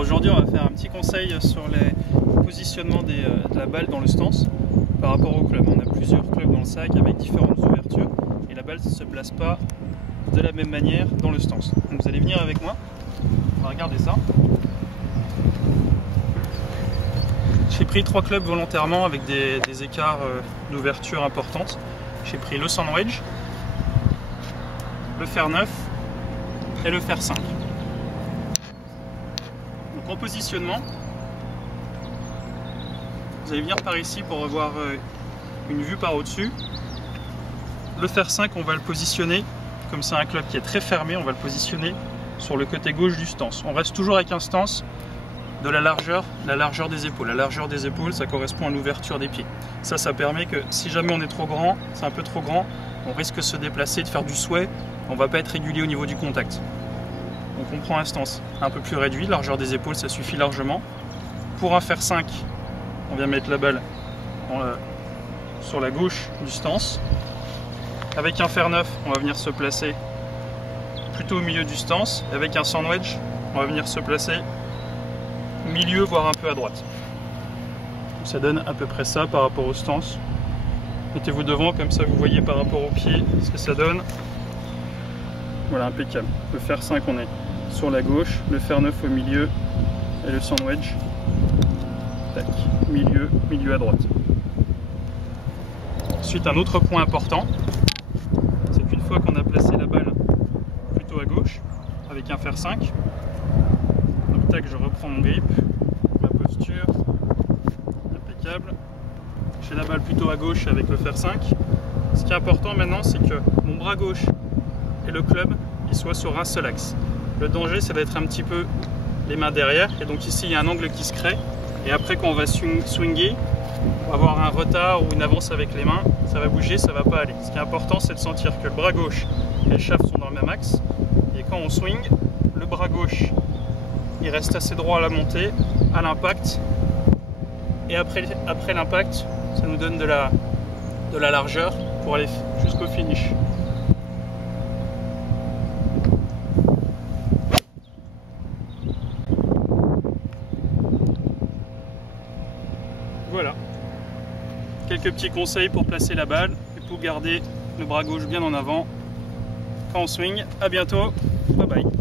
aujourd'hui on va faire un petit conseil sur les positionnements de la balle dans le stance par rapport au club. On a plusieurs clubs dans le sac avec différentes ouvertures et la balle ne se place pas de la même manière dans le stance. Donc vous allez venir avec moi, on va regarder ça. J'ai pris 3 clubs volontairement avec des écarts d'ouverture importantes. J'ai pris le sandwich, le fer 9 et le fer 5. Donc en positionnement, vous allez venir par ici pour avoir une vue par au-dessus. Le fer 5, on va le positionner, comme c'est un club qui est très fermé, on va le positionner sur le côté gauche du stance. On reste toujours avec un stance de la largeur des épaules. La largeur des épaules, ça correspond à l'ouverture des pieds. Ça permet que si jamais on est trop grand, c'est un peu trop grand, on risque de se déplacer, de faire du sway, on ne va pas être régulier au niveau du contact. Donc on prend un stance un peu plus réduit, largeur des épaules, ça suffit largement. Pour un fer 5, on vient mettre la balle sur la gauche du stance. Avec un fer 9, on va venir se placer plutôt au milieu du stance. Avec un sandwich, on va venir se placer au milieu, voire un peu à droite. Donc ça donne à peu près ça par rapport au stance. Mettez-vous devant, comme ça vous voyez par rapport au pied ce que ça donne. Voilà, impeccable. Le fer 5, on est sur la gauche, le fer 9 au milieu et le sandwich. Tac, milieu à droite. Ensuite, un autre point important, c'est qu'une fois qu'on a placé la balle plutôt à gauche, avec un fer 5, donc tac, je reprends mon grip, ma posture, impeccable. J'ai la balle plutôt à gauche avec le fer 5. Ce qui est important maintenant, c'est que mon bras gauche et le club, ils soient sur un seul axe. Le danger, c'est d'être un petit peu les mains derrière, et donc ici, il y a un angle qui se crée. Et après, quand on va swinger, on va avoir un retard ou une avance avec les mains, ça va bouger, ça va pas aller. Ce qui est important, c'est de sentir que le bras gauche et le shaft sont dans le même axe. Et quand on swing, le bras gauche, il reste assez droit à la montée, à l'impact. Et après l'impact, ça nous donne de la largeur pour aller jusqu'au finish. Voilà, quelques petits conseils pour placer la balle et pour garder le bras gauche bien en avant quand on swing. À bientôt, bye bye.